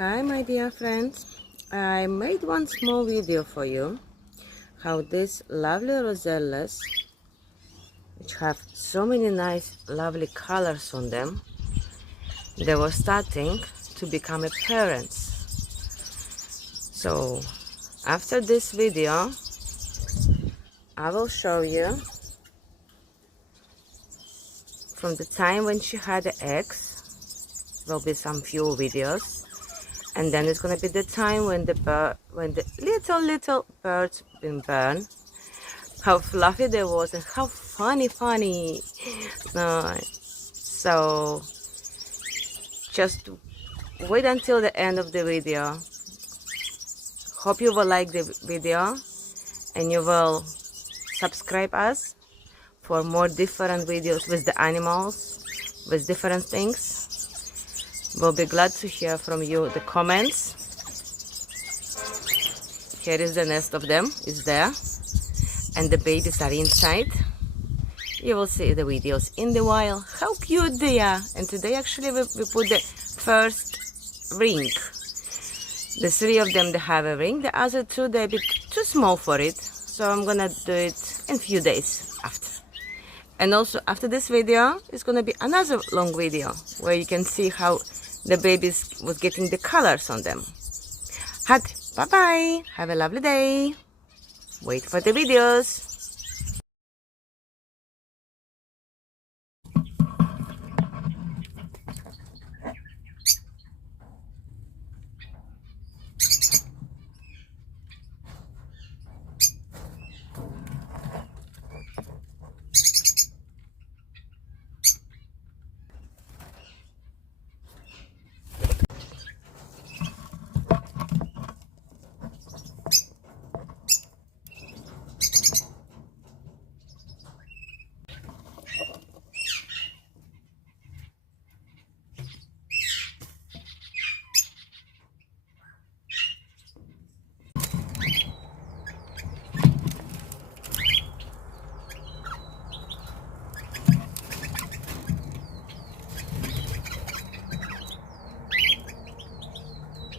Hi my dear friends, I made one small video for you how these lovely rosellas, which have so many nice lovely colors on them, they were starting to become a parents. So after this video I will show you from the time when she had the eggs. There'll be some few videos, and then it's gonna be the time when the little birds been born, how fluffy they was and how funny. So just wait until the end of the video. Hope you will like the video and you will subscribe us for more different videos with the animals, with different things. We'll be glad to hear from you the comments. Here is the nest of them, is there, and the babies are inside. You will see the videos in the wild, how cute they are. And today actually we put the first ring. The three of them, they have a ring. The other two, they're a bit too small for it, so I'm gonna do it in a few days after. And also after this video is gonna be another long video where you can see how the babies was getting the colors on them. Bye bye, have a lovely day. Wait for the videos.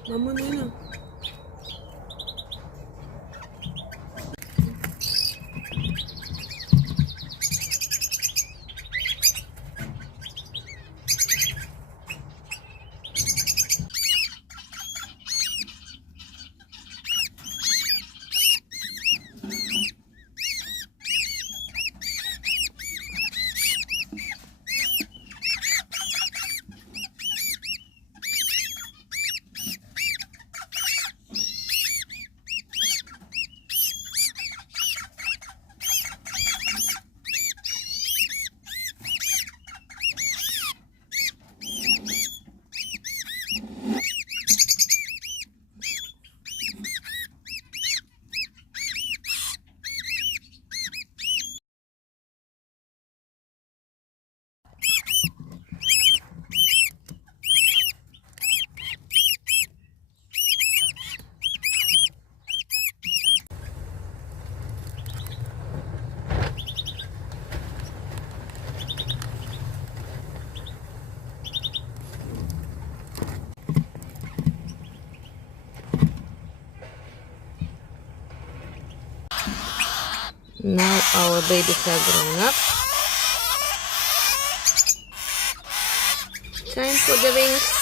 Mama Nina. Now our babies are grown up. Time for the wings.